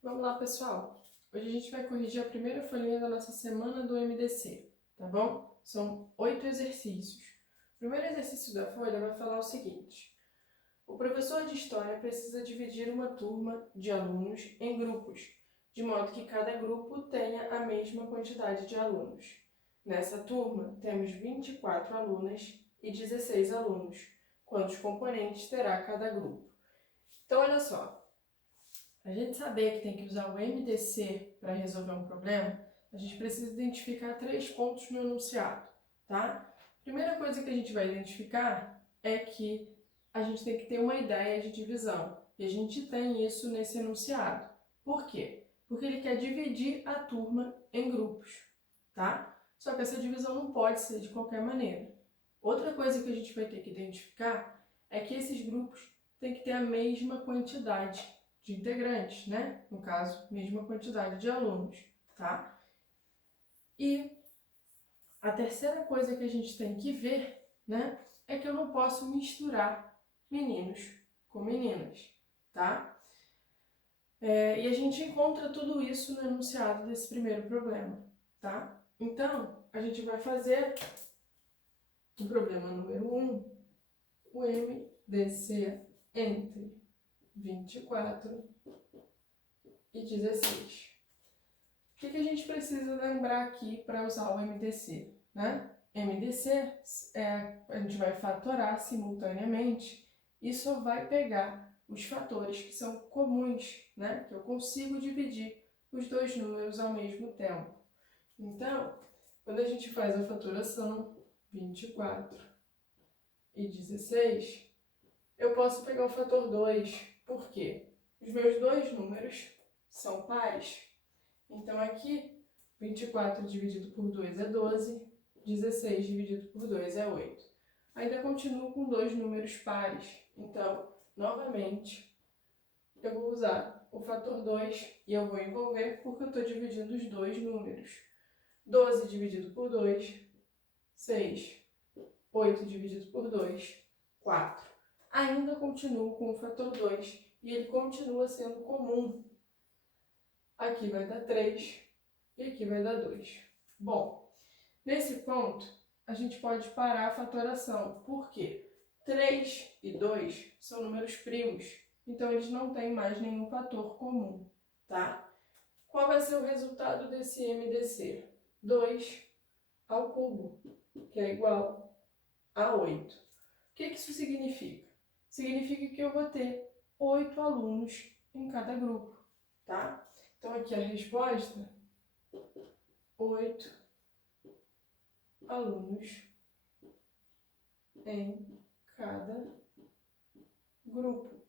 Vamos lá, pessoal. Hoje a gente vai corrigir a primeira folhinha da nossa semana do MDC, tá bom? São 8 exercícios. O primeiro exercício da folha vai falar o seguinte: o professor de História precisa dividir uma turma de alunos em grupos, de modo que cada grupo tenha a mesma quantidade de alunos. Nessa turma, temos 24 alunas e 16 alunos. Quantos componentes terá cada grupo? Então, olha só. Para a gente saber que tem que usar o MDC para resolver um problema, a gente precisa identificar 3 pontos no enunciado, tá? Primeira coisa que a gente vai identificar é que a gente tem que ter uma ideia de divisão. E a gente tem isso nesse enunciado. Por quê? Porque ele quer dividir a turma em grupos, tá? Só que essa divisão não pode ser de qualquer maneira. Outra coisa que a gente vai ter que identificar é que esses grupos têm que ter a mesma quantidade de integrantes, né? No caso, mesma quantidade de alunos, tá? E a terceira coisa que a gente tem que ver, né, é que eu não posso misturar meninos com meninas, tá? E a gente encontra tudo isso no enunciado desse primeiro problema, tá? Então, a gente vai fazer o problema número 1, o MDC entre 24 e 16. O que a gente precisa lembrar aqui para usar o MDC, né? MDC, a gente vai fatorar simultaneamente e só vai pegar os fatores que são comuns, né? Que eu consigo dividir os dois números ao mesmo tempo. Então, quando a gente faz a fatoração 24 e 16, eu posso pegar o fator 2, por quê? Os meus dois números são pares. Então, aqui, 24 dividido por 2 é 12, 16 dividido por 2 é 8. Ainda continuo com dois números pares. Então, novamente, eu vou usar o fator 2 e eu vou envolver porque eu estou dividindo os dois números. 12 dividido por 2, 6. 8 dividido por 2, 4. Ainda continuo com o fator 2 e ele continua sendo comum. Aqui vai dar 3 e aqui vai dar 2. Bom, nesse ponto, a gente pode parar a fatoração. Por quê? 3 e 2 são números primos, então eles não têm mais nenhum fator comum, tá? Qual vai ser o resultado desse MDC? 2 ao cubo, que é igual a 8. O que isso significa? Significa que eu vou ter 8 alunos em cada grupo, tá? Então, aqui a resposta: 8 alunos em cada grupo.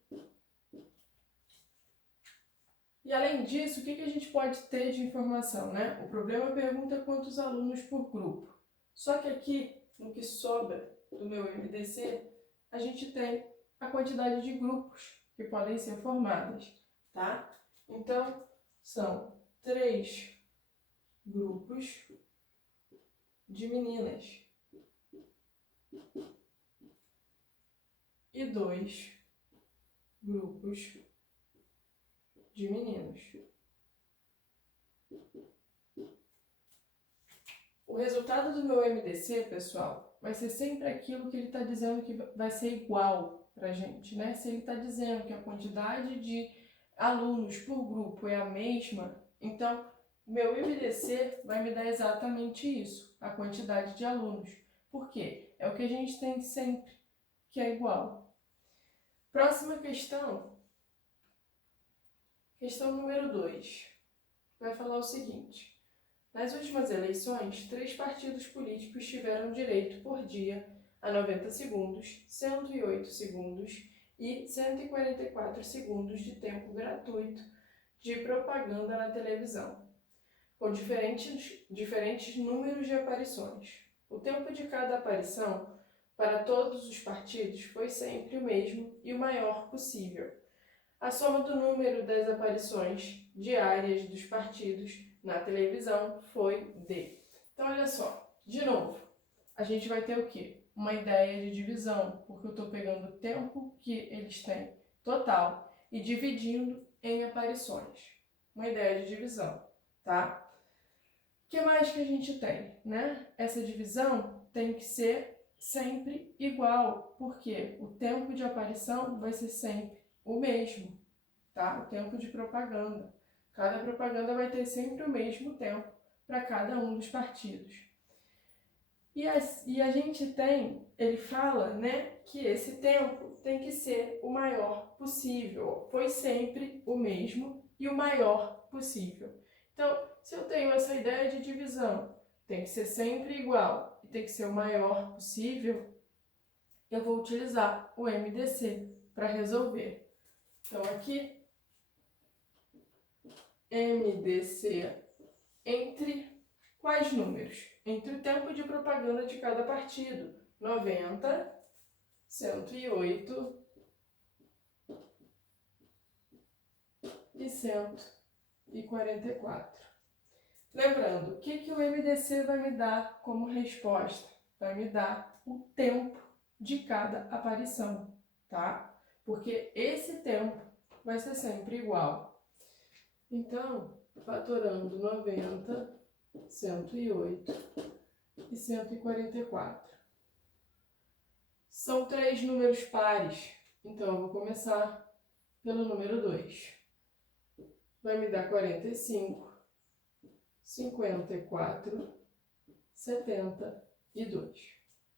E além disso, o que a gente pode ter de informação, né? O problema pergunta quantos alunos por grupo. Só que aqui, no que sobra do meu MDC, a gente tem a quantidade de grupos que podem ser formadas, tá? Então, são 3 grupos de meninas e 2 grupos de meninos. O resultado do meu MDC, pessoal, vai ser sempre aquilo que ele está dizendo que vai ser igual para a gente, né? Se ele está dizendo que a quantidade de alunos por grupo é a mesma, então meu MDC vai me dar exatamente isso, a quantidade de alunos. Por quê? É o que a gente tem sempre, que é igual. Próxima questão, questão número 2, vai falar o seguinte: nas últimas eleições, 3 partidos políticos tiveram direito por dia a 90 segundos, 108 segundos e 144 segundos de tempo gratuito de propaganda na televisão, com diferentes números de aparições. O tempo de cada aparição para todos os partidos foi sempre o mesmo e o maior possível. A soma do número das aparições diárias dos partidos na televisão foi de. Então, olha só, de novo, a gente vai ter o quê? Uma ideia de divisão, porque eu estou pegando o tempo que eles têm total e dividindo em aparições. uma ideia de divisão, tá? O que mais que a gente tem, né? Essa divisão tem que ser sempre igual, porque o tempo de aparição vai ser sempre o mesmo, tá? O tempo de propaganda. Cada propaganda vai ter sempre o mesmo tempo para cada um dos partidos. E a gente tem, ele fala, né, que esse tempo tem que ser o maior possível. Foi sempre o mesmo e o maior possível. Então, se eu tenho essa ideia de divisão, tem que ser sempre igual e tem que ser o maior possível, eu vou utilizar o MDC para resolver. Então, aqui, MDC entre quais números? Entre o tempo de propaganda de cada partido, 90, 108 e 144. Lembrando, o que o MDC vai me dar como resposta? Vai me dar o tempo de cada aparição, tá? Porque esse tempo vai ser sempre igual. Então, fatorando 90, 108 e 144. São 3 números pares, então eu vou começar pelo número 2. Vai me dar 45, 54, 72.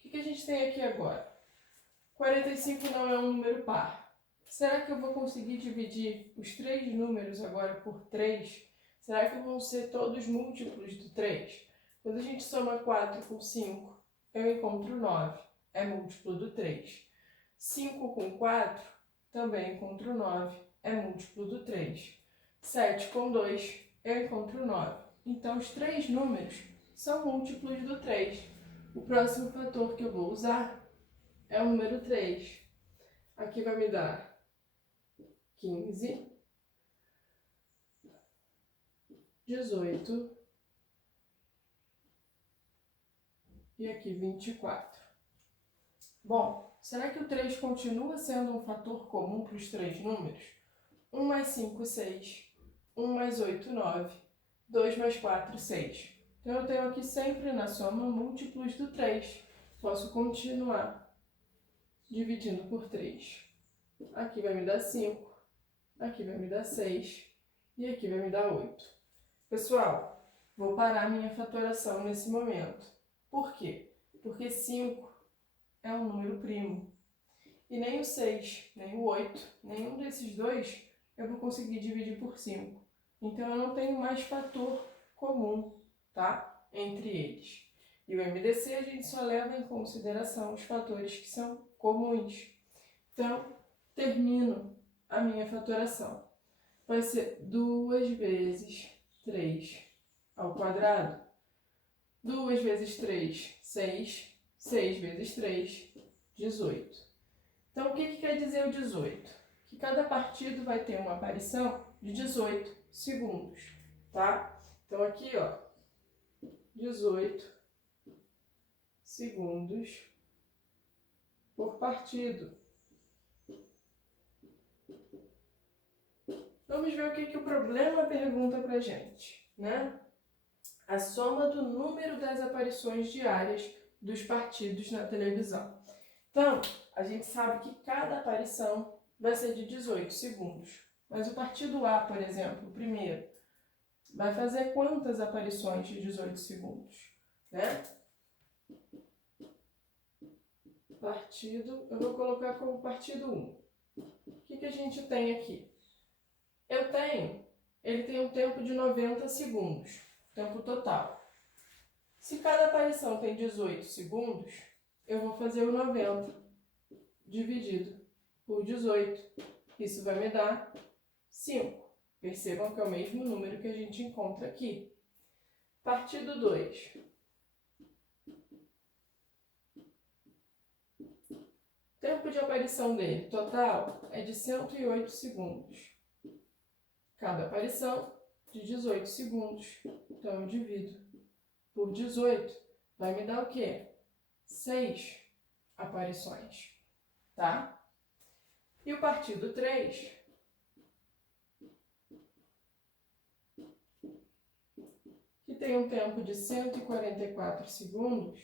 O que a gente tem aqui agora? 45 não é um número par. Será que eu vou conseguir dividir os 3 números agora por 3? Será que vão ser todos múltiplos do 3? Quando a gente soma 4 com 5, eu encontro 9. É múltiplo do 3. 5 com 4, também encontro 9. É múltiplo do 3. 7 com 2, eu encontro 9. Então, os 3 números são múltiplos do 3. O próximo fator que eu vou usar é o número 3. Aqui vai me dar 15, 18 e aqui 24. Bom, será que o 3 continua sendo um fator comum para os 3 números? 1 mais 5, 6. 1 mais 8, 9. 2 mais 4, 6. Então, eu tenho aqui sempre na soma múltiplos do 3. Posso continuar dividindo por 3. Aqui vai me dar 5. Aqui vai me dar 6. E aqui vai me dar 8. Pessoal, vou parar minha fatoração nesse momento. Por quê? Porque 5 é um número primo. E nem o 6, nem o 8, nenhum desses dois eu vou conseguir dividir por 5. Então, eu não tenho mais fator comum, tá? Entre eles. E o MDC a gente só leva em consideração os fatores que são comuns. Então, termino a minha fatoração. Vai ser 2 vezes 3 ao quadrado. 2 vezes 3, 6. 6 vezes 3, 18. Então, o que quer dizer o 18? Que cada partido vai ter uma aparição de 18 segundos, tá? Então, aqui, ó, 18 segundos por partido. Vamos ver o que o problema pergunta pra gente, né? A soma do número das aparições diárias dos partidos na televisão. Então, a gente sabe que cada aparição vai ser de 18 segundos. Mas o partido A, por exemplo, o primeiro, vai fazer quantas aparições de 18 segundos? Né? Partido, eu vou colocar como partido 1. O que a gente tem aqui? Ele tem um tempo de 90 segundos, tempo total. Se cada aparição tem 18 segundos, eu vou fazer o 90 dividido por 18. Isso vai me dar 5. Percebam que é o mesmo número que a gente encontra aqui. Partido 2. Tempo de aparição dele total é de 108 segundos. Cada aparição de 18 segundos. Então, eu divido por 18. Vai me dar o quê? 6 aparições. Tá? E o partido 3 tem um tempo de 144 segundos,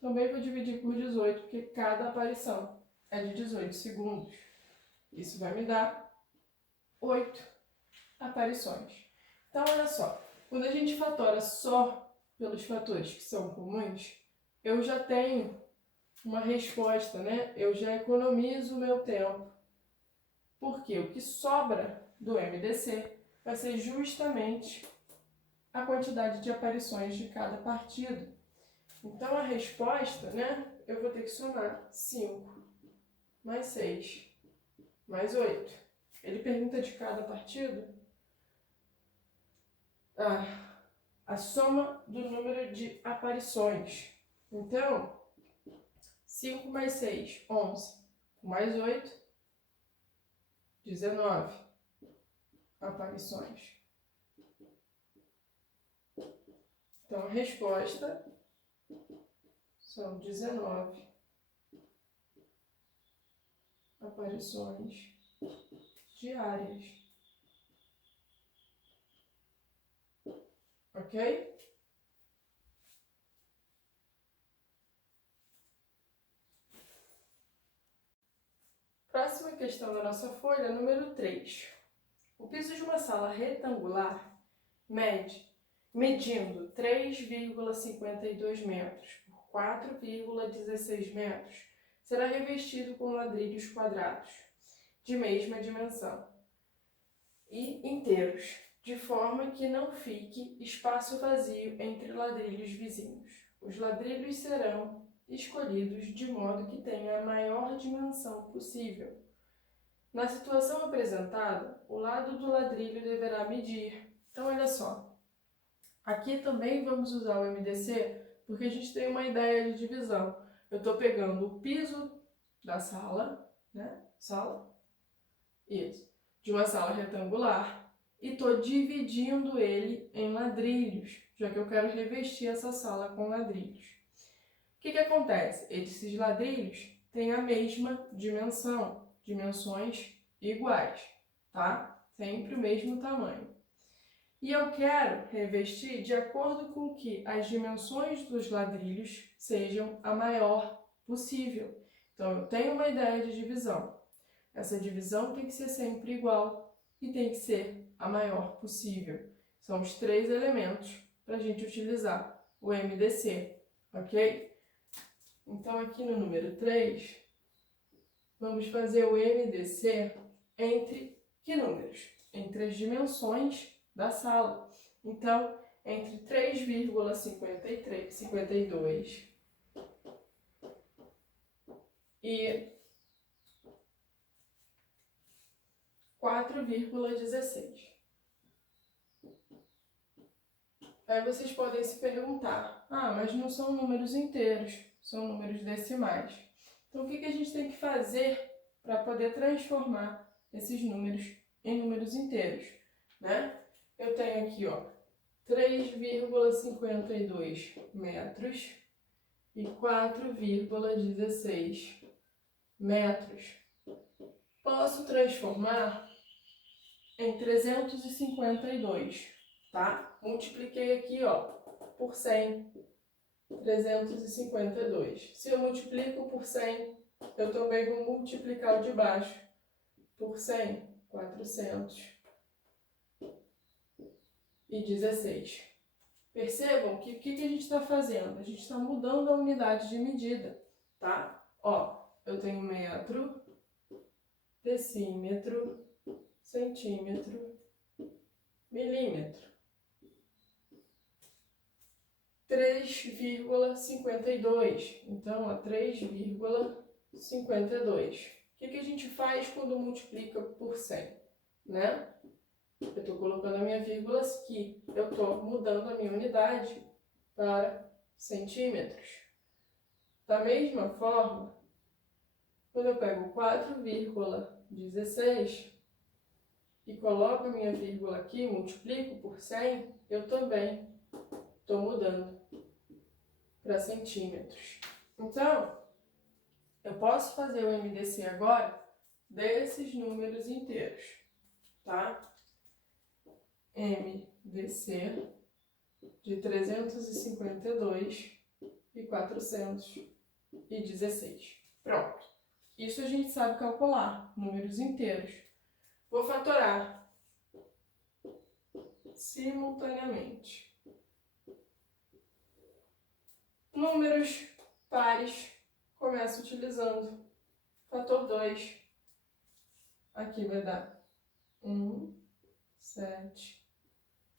também vou dividir por 18, porque cada aparição é de 18 segundos. Isso vai me dar 8 aparições. Então, olha só, quando a gente fatora só pelos fatores que são comuns, eu já tenho uma resposta, né? Eu já economizo o meu tempo. Porque o que sobra do MDC vai ser justamente a quantidade de aparições de cada partido. Então, a resposta, né? Eu vou ter que somar 5 mais 6 mais 8. Ele pergunta de cada partido a soma do número de aparições. Então, 5 mais 6, 11. Mais 8, 19 aparições. Então, a resposta são 19 aparições diárias. Ok? Próxima questão da nossa folha, número 3. O piso de uma sala retangular medindo 3,52 metros por 4,16 metros, será revestido com ladrilhos quadrados de mesma dimensão e inteiros, de forma que não fique espaço vazio entre ladrilhos vizinhos. Os ladrilhos serão escolhidos de modo que tenha a maior dimensão possível. Na situação apresentada, o lado do ladrilho deverá medir. Então, olha só. Aqui também vamos usar o MDC porque a gente tem uma ideia de divisão. Eu estou pegando o piso da sala, né? Isso. De uma sala retangular e estou dividindo ele em ladrilhos, já que eu quero revestir essa sala com ladrilhos. O que acontece? Esses ladrilhos têm a mesma dimensão, dimensões iguais, tá? Sempre o mesmo tamanho. E eu quero revestir de acordo com que as dimensões dos ladrilhos sejam a maior possível. Então, eu tenho uma ideia de divisão. Essa divisão tem que ser sempre igual e tem que ser a maior possível. São os 3 elementos para a gente utilizar o MDC, ok? Então, aqui no número 3, vamos fazer o MDC entre que números? Entre as dimensões da sala. Então, entre 3,52 e 4,16. Aí vocês podem se perguntar, mas não são números inteiros, são números decimais. Então, o que a gente tem que fazer para poder transformar esses números em números inteiros, né? Eu tenho aqui, 3,52 metros e 4,16 metros. Posso transformar em 352, tá? Multipliquei aqui, por 100, 352. Se eu multiplico por 100, eu também vou multiplicar o de baixo por 100, 416. Percebam que o que a gente está fazendo? A gente está mudando a unidade de medida, tá? Eu tenho metro, decímetro, centímetro, milímetro. 3,52. Então, 3,52. O que a gente faz quando multiplica por 100? Né? Eu estou colocando a minha vírgula aqui. Eu estou mudando a minha unidade para centímetros. Da mesma forma, quando eu pego 4,16 e coloco a minha vírgula aqui, multiplico por 100, eu também estou mudando para centímetros. Então, eu posso fazer o MDC agora desses números inteiros, tá? MDC MDC de 352.416. Pronto. Isso a gente sabe calcular, números inteiros. Vou fatorar simultaneamente. Números pares, começo utilizando fator 2. Aqui vai dar 1, 7,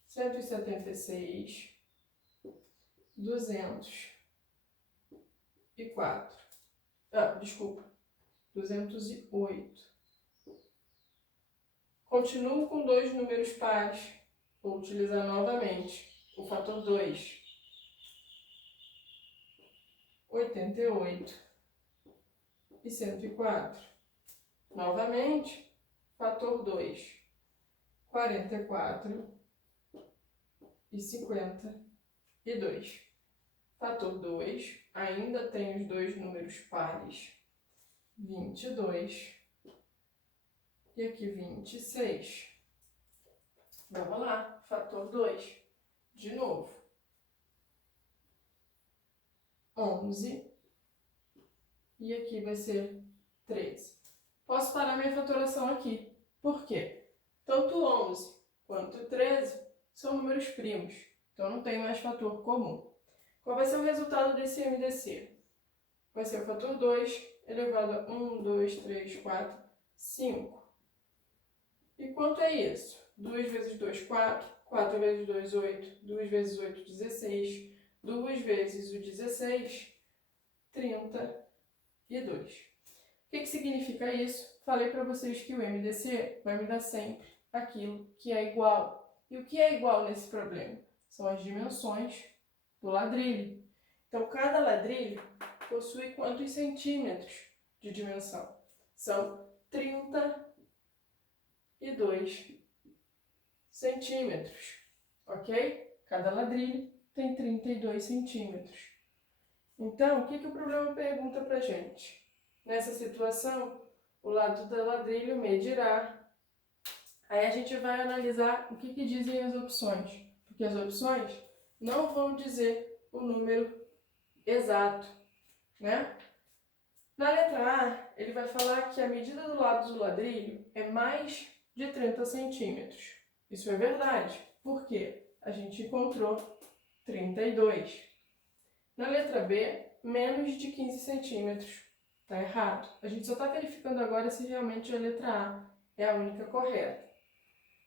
176, 204. Desculpa, 208. Continuo com dois números pares. Vou utilizar novamente o fator 2. 88 e 104. Novamente, fator 2. 44 e 52. Fator 2, ainda tem os dois números pares. 22 e aqui 26. Vamos lá, fator 2. De novo. 11 e aqui vai ser 13. Posso parar minha fatoração aqui. Por quê? Tanto 11 quanto 13 são números primos, então não tem mais fator comum. Qual vai ser o resultado desse MDC? Vai ser o fator 2 elevado a 1, 2, 3, 4, 5. E quanto é isso? 2 vezes 2, 4. 4 vezes 2, 8. 2 vezes 8, 16. 2 vezes o 16, 32. O que significa isso? Falei para vocês que o MDC vai me dar sempre aquilo que é igual. E o que é igual nesse problema? São as dimensões do ladrilho. Então, cada ladrilho possui quantos centímetros de dimensão? São 32 centímetros, ok? Cada ladrilho tem 32 centímetros. Então, o que o problema pergunta para a gente? Nessa situação, o lado do ladrilho medirá. Aí a gente vai analisar o que dizem as opções, porque as opções não vão dizer o número exato, né? Na letra A, ele vai falar que a medida do lado do ladrilho é mais de 30 centímetros. Isso é verdade. Por quê? A gente encontrou 32. Na letra B, menos de 15 centímetros. Está errado. A gente só está verificando agora se realmente a letra A é a única correta.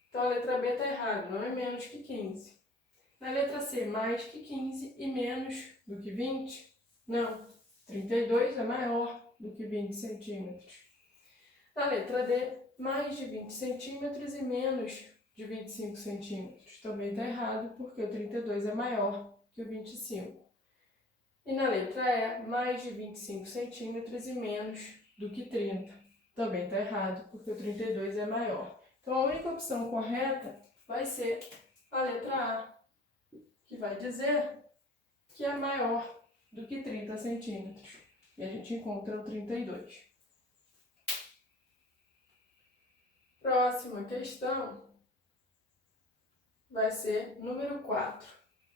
Então, a letra B está errada, não é menos que 15. Na letra C, mais que 15 e menos do que 20? Não. 32 é maior do que 20 centímetros. Na letra D, mais de 20 centímetros e menos de 25 centímetros. Também está errado, porque o 32 é maior que o 25. E na letra E, mais de 25 centímetros e menos do que 30. Também está errado, porque o 32 é maior. Então, a única opção correta vai ser a letra A, que vai dizer que é maior do que 30 centímetros. E a gente encontra o 32. Próxima questão vai ser número 4. O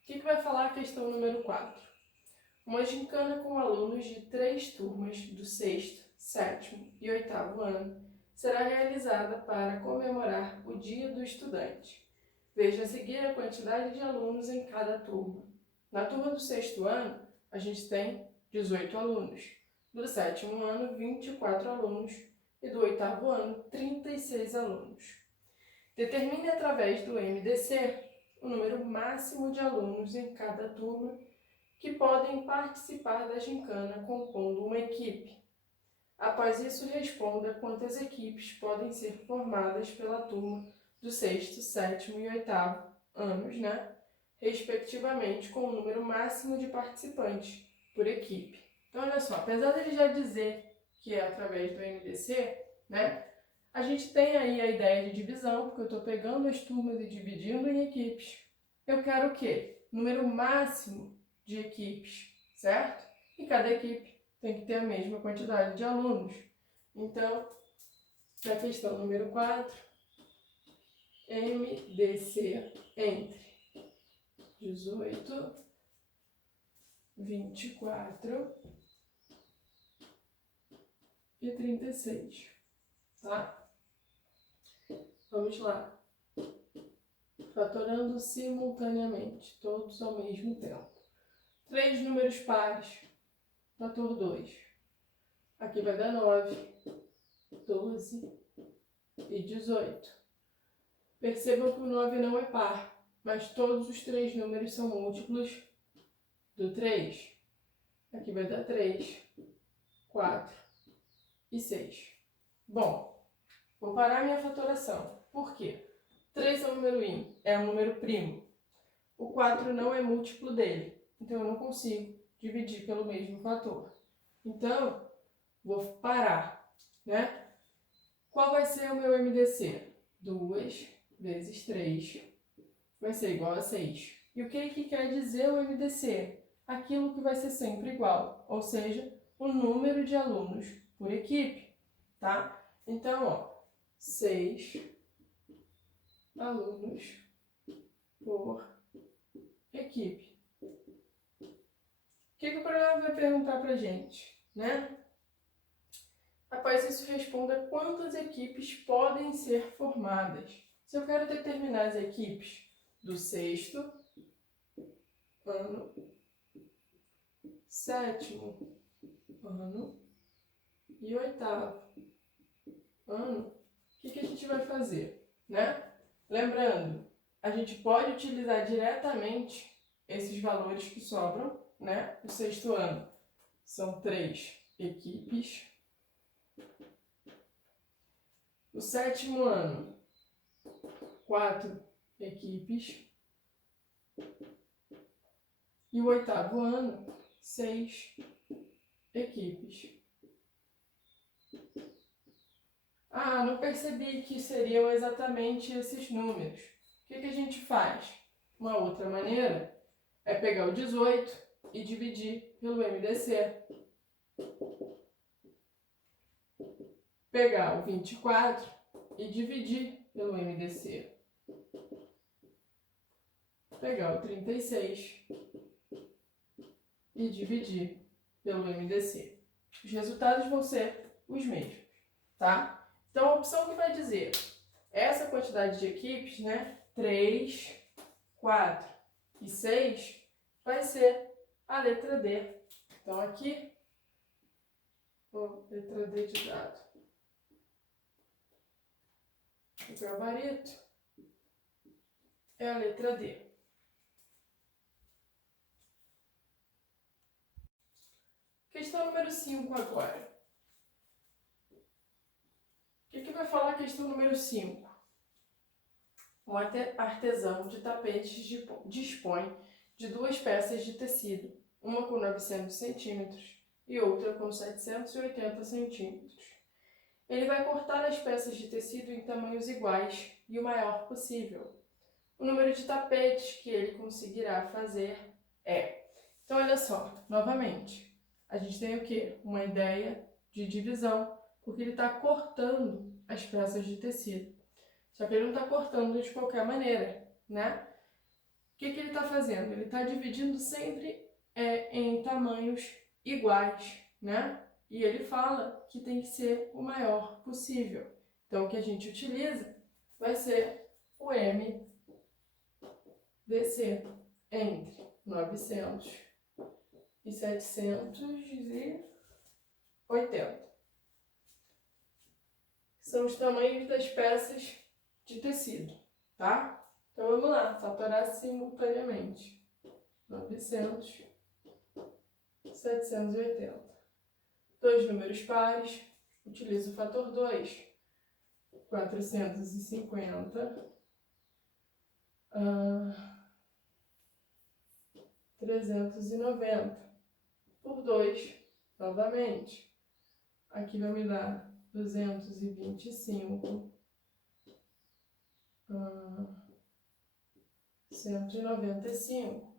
que vai falar a questão número 4? Uma gincana com alunos de 3 turmas do 6º, 7º e 8º ano será realizada para comemorar o Dia do Estudante. Veja a seguir a quantidade de alunos em cada turma. Na turma do 6º ano, a gente tem 18 alunos. Do 7º ano, 24 alunos. E do 8º ano, 36 alunos. Determine através do MDC o número máximo de alunos em cada turma que podem participar da gincana compondo uma equipe. Após isso, responda quantas equipes podem ser formadas pela turma do 6º, 7º e 8º anos, respectivamente, com o número máximo de participantes por equipe. Então, olha só, apesar dele já dizer que é através do MDC, a gente tem aí a ideia de divisão, porque eu estou pegando as turmas e dividindo em equipes. Eu quero o quê? Número máximo de equipes, certo? E cada equipe tem que ter a mesma quantidade de alunos. Então, na questão número 4, MDC entre 18, 24 e 36, tá? Vamos lá. Fatorando simultaneamente, todos ao mesmo tempo. 3 números pares, fator 2. Aqui vai dar 9, 12 e 18. Percebam que o 9 não é par, mas todos os 3 números são múltiplos do 3. Aqui vai dar 3, 4 e 6. Bom, vou parar minha fatoração. Por quê? 3 é um número ímpar, é um número primo. O 4 não é múltiplo dele, então eu não consigo dividir pelo mesmo fator. Então, vou parar, né? Qual vai ser o meu MDC? 2 vezes 3 vai ser igual a 6. E o que quer dizer o MDC? Aquilo que vai ser sempre igual, ou seja, o número de alunos por equipe, tá? Então, ó, 6 alunos por equipe. O que o programa vai perguntar pra gente, né? Após isso, responda quantas equipes podem ser formadas. Se eu quero determinar as equipes do 6º ano, 7º ano e 8º ano, o que a gente vai fazer, né? Lembrando, a gente pode utilizar diretamente esses valores que sobram, né? O 6º ano são 3 equipes. O 7º ano, 4 equipes. E o 8º ano, 6 equipes. Ah, não percebi que seriam exatamente esses números. O que a gente faz? Uma outra maneira é pegar o 18 e dividir pelo MDC. Pegar o 24 e dividir pelo MDC. Pegar o 36 e dividir pelo MDC. Os resultados vão ser os mesmos, tá? Então, a opção que vai dizer essa quantidade de equipes, né, 3, 4 e 6, vai ser a letra D. Então, aqui, letra D de dado. O gabarito é a letra D. Questão número 5 agora. O que vai falar a questão número 5? Um artesão de tapetes dispõe de 2 peças de tecido, uma com 900 centímetros e outra com 780 centímetros. Ele vai cortar as peças de tecido em tamanhos iguais e o maior possível. O número de tapetes que ele conseguirá fazer é... Então, olha só, novamente, a gente tem o quê? Uma ideia de divisão, porque ele está cortando as peças de tecido. Só que ele não está cortando de qualquer maneira, né? O que ele está fazendo? Ele está dividindo sempre em tamanhos iguais, né? E ele fala que tem que ser o maior possível. Então, o que a gente utiliza vai ser o MDC entre 900 e 780. São os tamanhos das peças de tecido, tá? Então, vamos lá, fatorar simultaneamente. 900, 780. 2 números pares, utilizo o fator 2. 450, 390. Por 2, novamente. Aqui vai me dar 225, 195.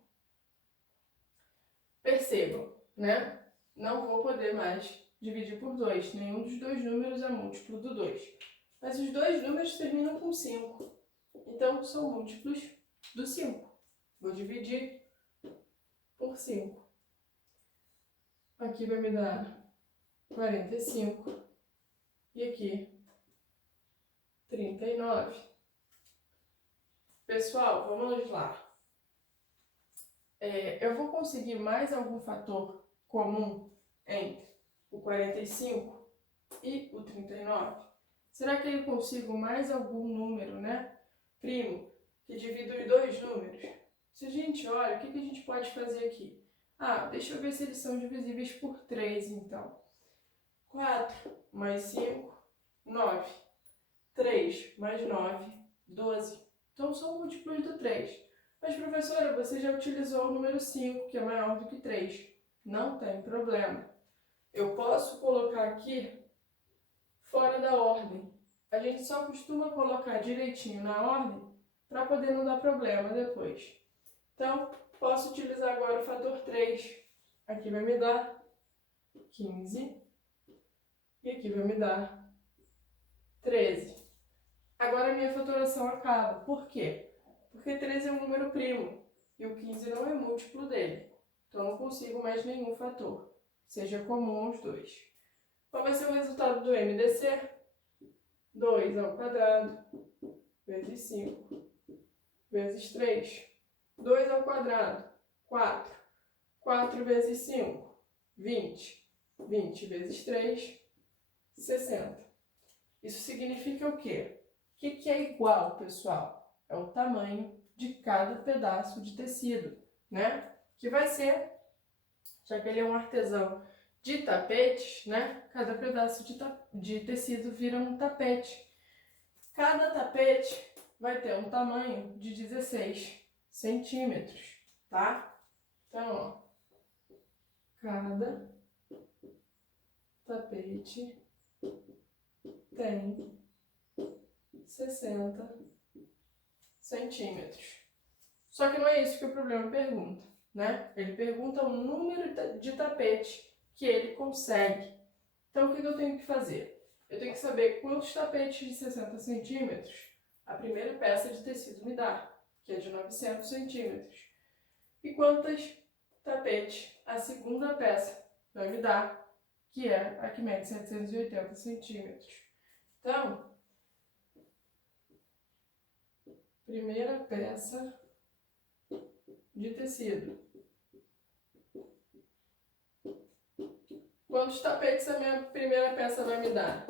Percebam, né? Não vou poder mais dividir por 2. Nenhum dos dois números é múltiplo do 2. Mas os dois números terminam com 5. Então, são múltiplos do 5. Vou dividir por 5. Aqui vai me dar 45 e aqui 39. Pessoal, vamos lá. Eu vou conseguir mais algum fator comum entre o 45 e o 39? Será que eu consigo mais algum número, né, primo, que divida os dois números? Se a gente olha, o que a gente pode fazer aqui? Deixa eu ver se eles são divisíveis por 3, então. 4 mais 5, 9. 3 mais 9, 12. Então, são múltiplos do 3. Mas, professora, você já utilizou o número 5, que é maior do que 3. Não tem problema. Eu posso colocar aqui fora da ordem. A gente só costuma colocar direitinho na ordem para poder não dar problema depois. Então, posso utilizar agora o fator 3. Aqui vai me dar 15 e aqui vai me dar 13. Agora a minha fatoração acaba. Por quê? Porque 13 é um número primo e o 15 não é múltiplo dele. Então, não consigo mais nenhum fator, seja comum aos dois. Qual vai ser o resultado do MDC? 2 ao quadrado vezes 5 vezes 3. 2 ao quadrado, 4. 4 vezes 5, 20. 20 vezes 3, 60. Isso significa o quê? O que é igual, pessoal? É o tamanho de cada pedaço de tecido, né? Que vai ser, já que ele é um artesão de tapetes, né? Cada pedaço de tecido vira um tapete. Cada tapete vai ter um tamanho de 16 centímetros, tá? Então, ó, cada tapete tem 60 centímetros. Só que não é isso que o problema pergunta, né? Ele pergunta o número de tapetes que ele consegue. Então, o que eu tenho que fazer? Eu tenho que saber quantos tapetes de 60 centímetros a primeira peça de tecido me dá, que é de 900 centímetros. E quantos tapetes a segunda peça vai me dar, que é a que mede 780 centímetros. Então, primeira peça de tecido. Quantos tapetes a minha primeira peça vai me dar?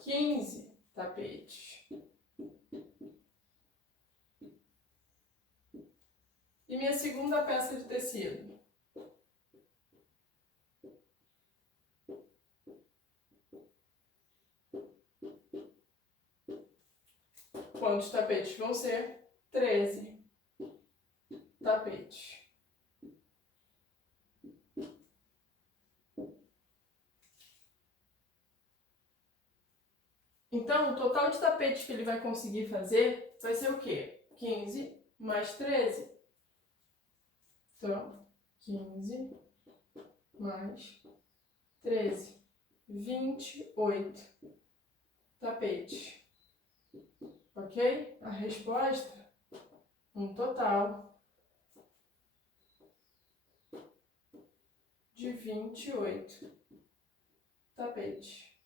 15 tapetes. E minha segunda peça de tecido? Quantos tapetes vão ser? 13 tapetes. Então, o total de tapetes que ele vai conseguir fazer vai ser o quê? 15 mais 13. Então, 15 mais 13. 28 tapetes. Ok? A resposta, um total de 28 tapetes.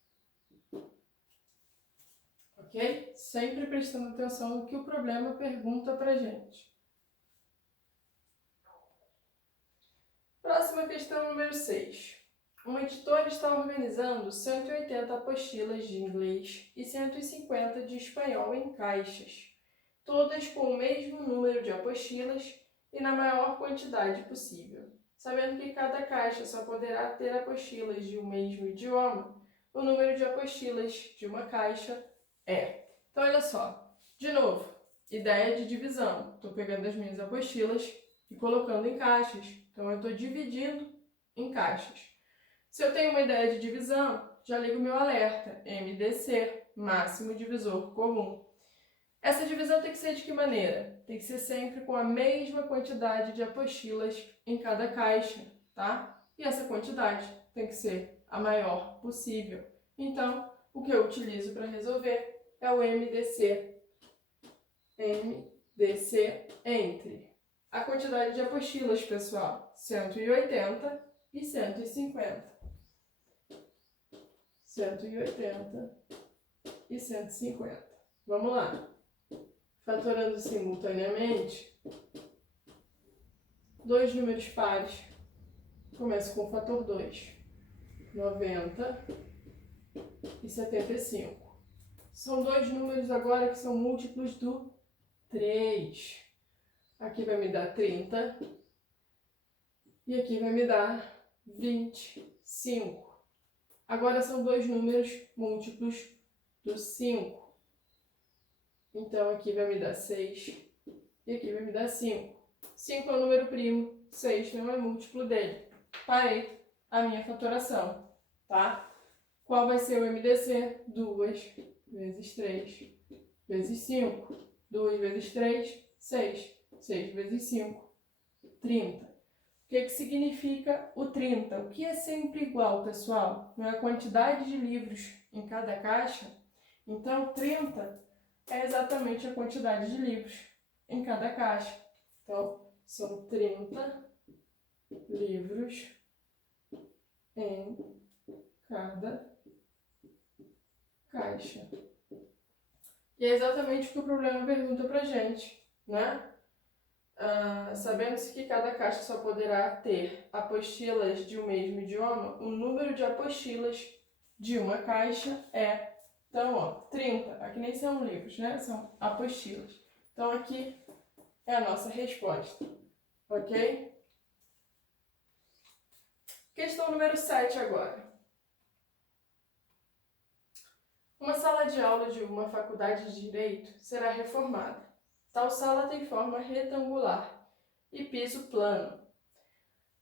Ok? Sempre prestando atenção no que o problema pergunta pra gente. Próxima questão, número 6. Um editor está organizando 180 apostilas de inglês e 150 de espanhol em caixas, todas com o mesmo número de apostilas e na maior quantidade possível. Sabendo que cada caixa só poderá ter apostilas de um mesmo idioma, o número de apostilas de uma caixa é. Então, olha só. De novo, ideia de divisão. Estou pegando as minhas apostilas e colocando em caixas. Então, eu estou dividindo em caixas. Se eu tenho uma ideia de divisão, já ligo meu alerta. MDC, máximo divisor comum. Essa divisão tem que ser de que maneira? Tem que ser sempre com a mesma quantidade de apostilas em cada caixa, tá? E essa quantidade tem que ser a maior possível. Então, o que eu utilizo para resolver é o MDC. MDC entre a quantidade de apostilas, pessoal, 180 e 150. 180 e 150. Vamos lá. Fatorando simultaneamente, dois números pares. Começo com o fator 2. 90 e 75. São dois números agora que são múltiplos do 3. Aqui vai me dar 30 e aqui vai me dar 25. Agora são dois números múltiplos do 5. Então aqui vai me dar 6 e aqui vai me dar 5. 5 é o número primo, 6 não é múltiplo dele. Parei a minha fatoração, tá? Qual vai ser o MDC? 2 vezes 3 vezes 5. 2 vezes 3, 6. 6 vezes 5, 30. O que significa o 30? O que é sempre igual, pessoal? Não é a quantidade de livros em cada caixa? Então, 30 é exatamente a quantidade de livros em cada caixa. Então, são 30 livros em cada caixa. E é exatamente o que o problema pergunta pra gente, né? Sabendo-se que cada caixa só poderá ter apostilas de um mesmo idioma, o número de apostilas de uma caixa é, então, ó, 30. Aqui nem são livros, né? São apostilas. Então, aqui é a nossa resposta, ok? Questão número 7 agora. Uma sala de aula de uma faculdade de Direito será reformada. Tal sala tem forma retangular e piso plano.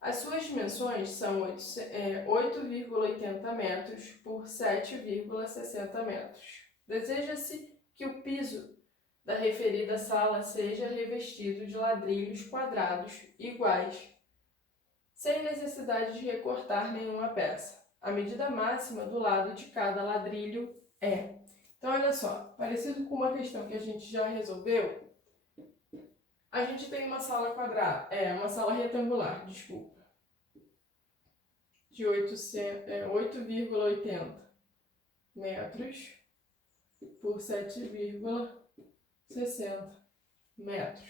As suas dimensões são 8,80 metros por 7,60 metros. Deseja-se que o piso da referida sala seja revestido de ladrilhos quadrados iguais, sem necessidade de recortar nenhuma peça. A medida máxima do lado de cada ladrilho é. Então, olha só, parecido com uma questão que a gente já resolveu, a gente tem uma sala uma sala retangular, desculpa, de 8,80 metros por 7,60 metros.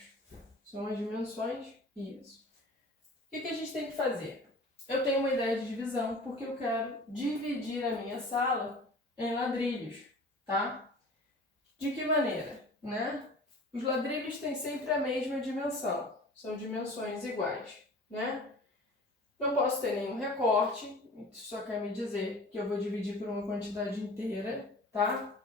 São as dimensões, isso. O que a gente tem que fazer? Eu tenho uma ideia de divisão porque eu quero dividir a minha sala em ladrilhos, tá? De que maneira, né? Os ladrilhos têm sempre a mesma dimensão, são dimensões iguais, né? Não posso ter nenhum recorte, isso só quer me dizer que eu vou dividir por uma quantidade inteira, tá?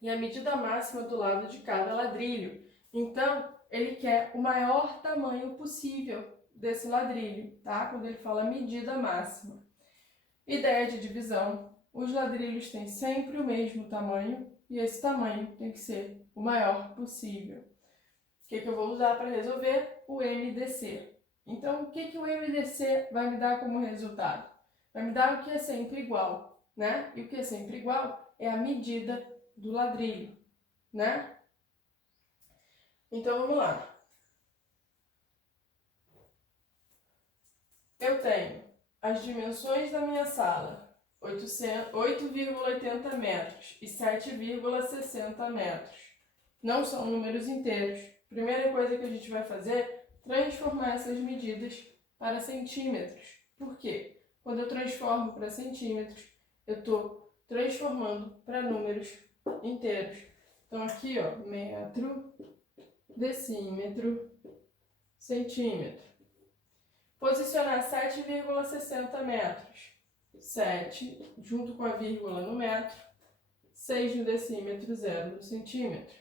E a medida máxima do lado de cada ladrilho. Então, ele quer o maior tamanho possível desse ladrilho, tá? Quando ele fala medida máxima. Ideia de divisão. Os ladrilhos têm sempre o mesmo tamanho e esse tamanho tem que ser o maior possível. O que eu vou usar para resolver? O MDC. Então, o que o MDC vai me dar como resultado? Vai me dar o que é sempre igual, né? E o que é sempre igual é a medida do ladrilho, né? Então, vamos lá. Eu tenho as dimensões da minha sala, 8,80 metros e 7,60 metros. Não são números inteiros. Primeira coisa que a gente vai fazer é transformar essas medidas para centímetros. Por quê? Quando eu transformo para centímetros, eu estou transformando para números inteiros. Então aqui, ó, metro, decímetro, centímetro. Posicionar 7,60 metros. 7 junto com a vírgula no metro, 6 no decímetro, 0 no centímetro.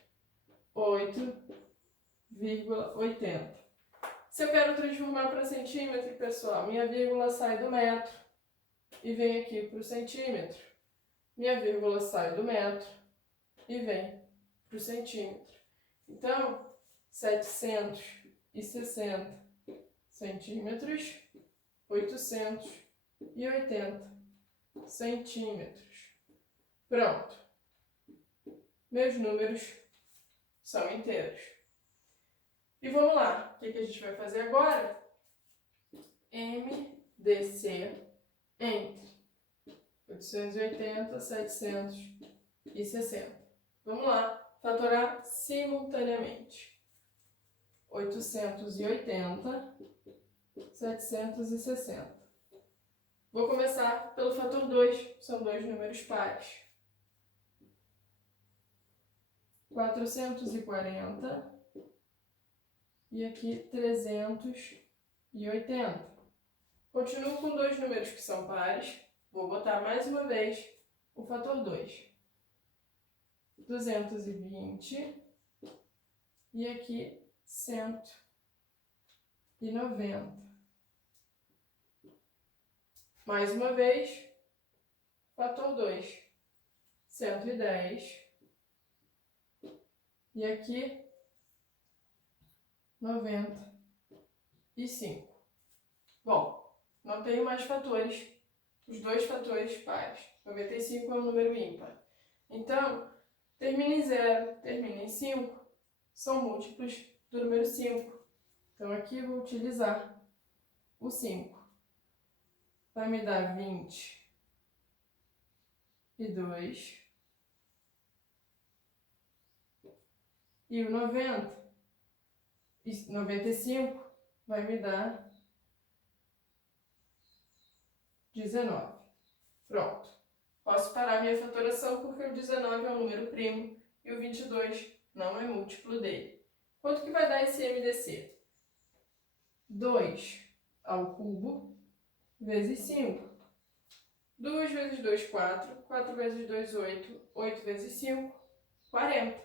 8,80. Se eu quero transformar para centímetro, pessoal, minha vírgula sai do metro e vem aqui para o centímetro. Minha vírgula sai do metro e vem para o centímetro. Então, 760 centímetros, 880 centímetros. Pronto. Meus números são inteiros. E vamos lá, o que a gente vai fazer agora? MDC entre 880 e 760. Vamos lá, fatorar simultaneamente. 880, 760. Vou começar pelo fator 2, são dois números pares. 440 e aqui 380. Continuo com dois números que são pares. Vou botar mais uma vez o fator 2. 220 e aqui 190. Mais uma vez, fator 2. 110 e aqui 95. Bom, não tenho mais fatores, os dois fatores pares. 95 é um número ímpar. Então, termina em 0, termina em 5, são múltiplos do número 5. Então, aqui eu vou utilizar o 5. Vai me dar 22. E o 90 e 95 vai me dar 19. Pronto. Posso parar minha fatoração porque o 19 é um número primo e o 22 não é múltiplo dele. Quanto que vai dar esse MDC? 2 ao cubo vezes 5. 2 vezes 2, 4. 4 vezes 2, 8. 8 vezes 5, 40. O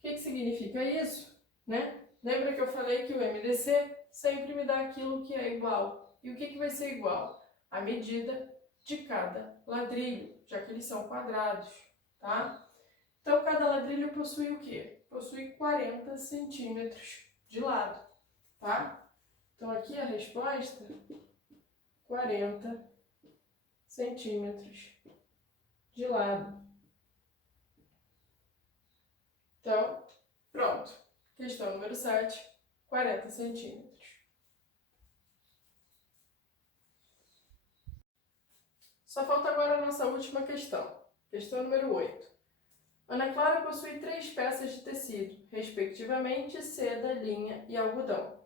que significa isso? Né? Lembra que eu falei que o MDC sempre me dá aquilo que é igual. E o que vai ser igual? A medida de cada ladrilho, já que eles são quadrados, tá? Então, cada ladrilho possui o quê? Possui 40 centímetros de lado, tá? Então, aqui a resposta, 40 centímetros de lado. Então, pronto. Questão número 7, 40 centímetros. Só falta agora a nossa última questão. Questão número 8. Ana Clara possui 3 peças de tecido, respectivamente seda, linha e algodão.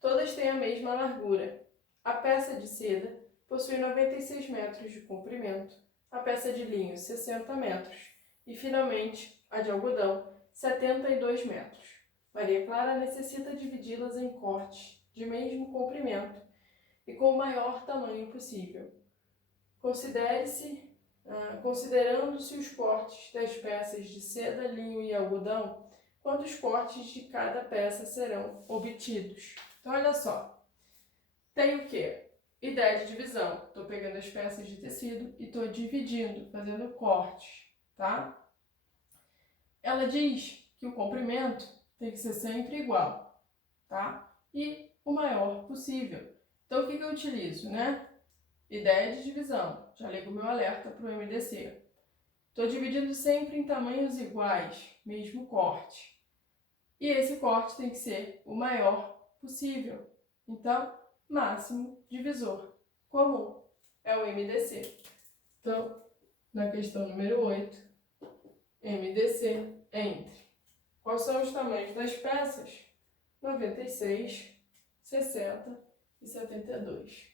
Todas têm a mesma largura. A peça de seda possui 96 metros de comprimento, a peça de linho 60 metros e, finalmente, a de algodão 72 metros. Maria Clara necessita dividi-las em cortes de mesmo comprimento e com o maior tamanho possível. Considerando-se os cortes das peças de seda, linho e algodão, quantos cortes de cada peça serão obtidos? Então, olha só. Tem o quê? Ideia de divisão. Estou pegando as peças de tecido e estou dividindo, fazendo cortes, tá? Ela diz que o comprimento tem que ser sempre igual, tá? E o maior possível. Então, o que eu utilizo, né? Ideia de divisão. Já ligo o meu alerta para o MDC. Estou dividindo sempre em tamanhos iguais, mesmo corte. E esse corte tem que ser o maior possível. Então, máximo divisor comum é o MDC. Então, na questão número 8, MDC entre. Quais são os tamanhos das peças? 96, 60 e 72.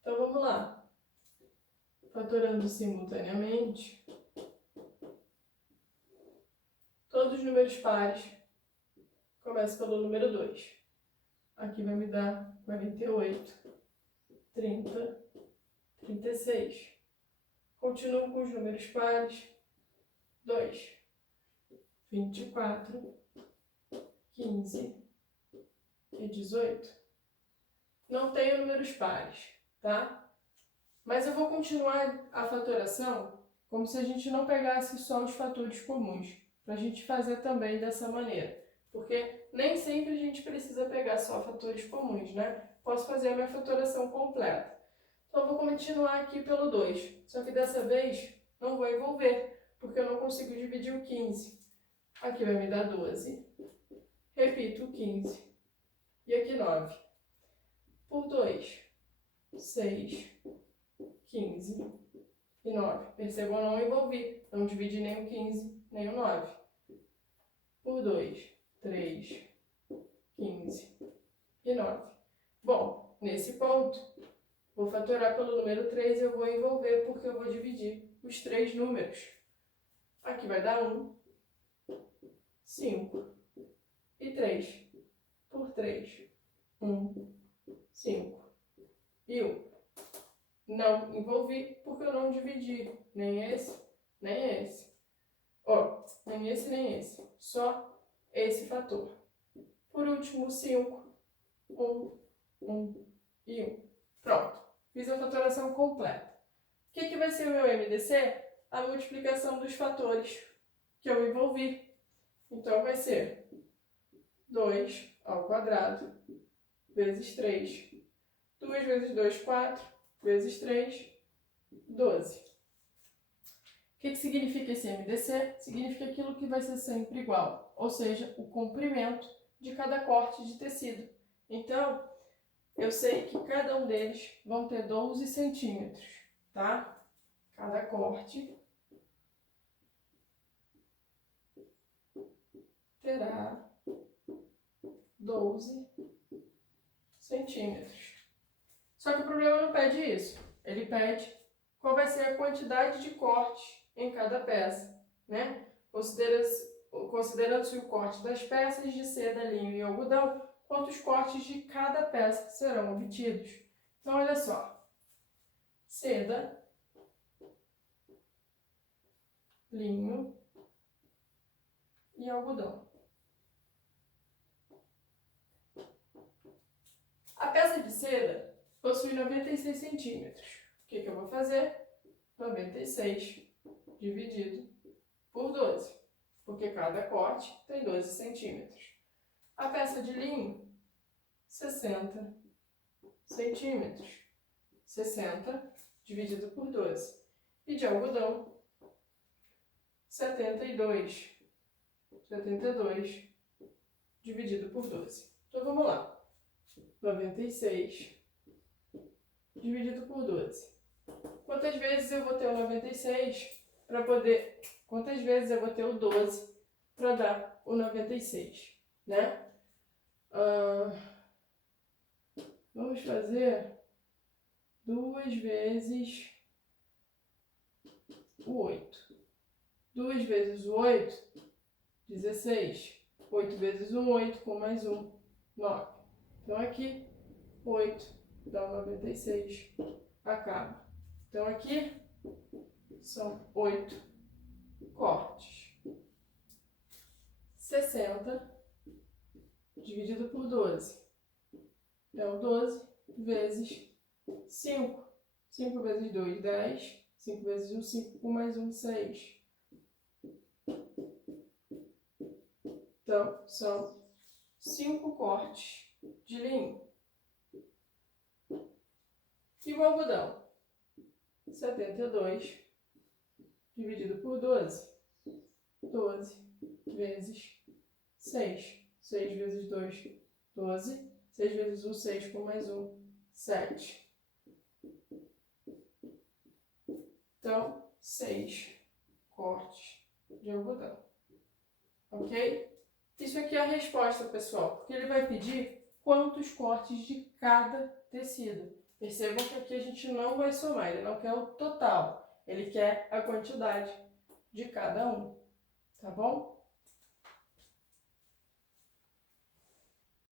Então, vamos lá. Fatorando simultaneamente, todos os números pares. Começo pelo número 2. Aqui vai me dar 48, 30, 36. Continuo com os números pares. 2, 24, 15 e 18. Não tenho números pares, tá? Mas eu vou continuar a fatoração como se a gente não pegasse só os fatores comuns, para a gente fazer também dessa maneira. Porque nem sempre a gente precisa pegar só fatores comuns, né? Posso fazer a minha fatoração completa. Então, eu vou continuar aqui pelo 2. Só que dessa vez, não vou envolver, porque eu não consigo dividir o 15. Aqui vai me dar 12. Repito o 15. E aqui 9. Por 2, 6, 15 e 9. Percebam, eu não envolvi. Não dividi nem o 15, nem o 9. Por 2, 3, 15 e 9. Bom, nesse ponto, vou fatorar pelo número 3 e eu vou envolver porque eu vou dividir os 3 números. Aqui vai dar 1, 5 e 3. Por 3, 1, 5 e 1. Não envolvi porque eu não dividi nem esse, nem esse. Ó, nem esse, nem esse. Só esse fator. Por último, 5, 1, 1 e 1. Pronto. Fiz a fatoração completa. O que vai ser o meu MDC? A multiplicação dos fatores que eu envolvi. Então, vai ser 2 ao quadrado vezes 3. 2 vezes 2, 4. Vezes 3, 12. O que significa esse MDC? Significa aquilo que vai ser sempre igual, ou seja, o comprimento de cada corte de tecido. Então, eu sei que cada um deles vão ter 12 centímetros, tá? Cada corte terá 12 centímetros. Só que o problema não pede isso. Ele pede qual vai ser a quantidade de cortes em cada peça, né? Considerando-se o corte das peças de seda, linho e algodão, quantos cortes de cada peça serão obtidos. Então, olha só. Seda, linho e algodão. A peça de seda possui 96 centímetros. O que eu vou fazer? 96 dividido por 12, porque cada corte tem 12 centímetros. A peça de linho, 60 centímetros. 60 dividido por 12. E de algodão, 72 dividido por 12. Então, vamos lá. 96 dividido por 12. Quantas vezes eu vou ter o 96 para poder... Quantas vezes eu vou ter o 12 para dar o 96, né? Vamos fazer 2 vezes o 8. 2 vezes o 8, 16. 8 vezes 1, 8, com mais 1, 9. Então, aqui, 8 dá 96, acaba. Então, aqui são 8 cortes. 60 dividido por 12. Então, 12 vezes 5. 5 vezes 2, 10. 5 vezes 1, 5, com mais 1, 6. Então, são 5 cortes de linho. E o algodão? 72 dividido por 12. 12 vezes 6. 6 vezes 2, 12. 6 vezes 1, 6, com mais 1, 7. Então, 6 cortes de algodão. Ok? Isso aqui é a resposta, pessoal, porque ele vai pedir quantos cortes de cada tecido. Percebam que aqui a gente não vai somar, ele não quer o total, ele quer a quantidade de cada um, tá bom?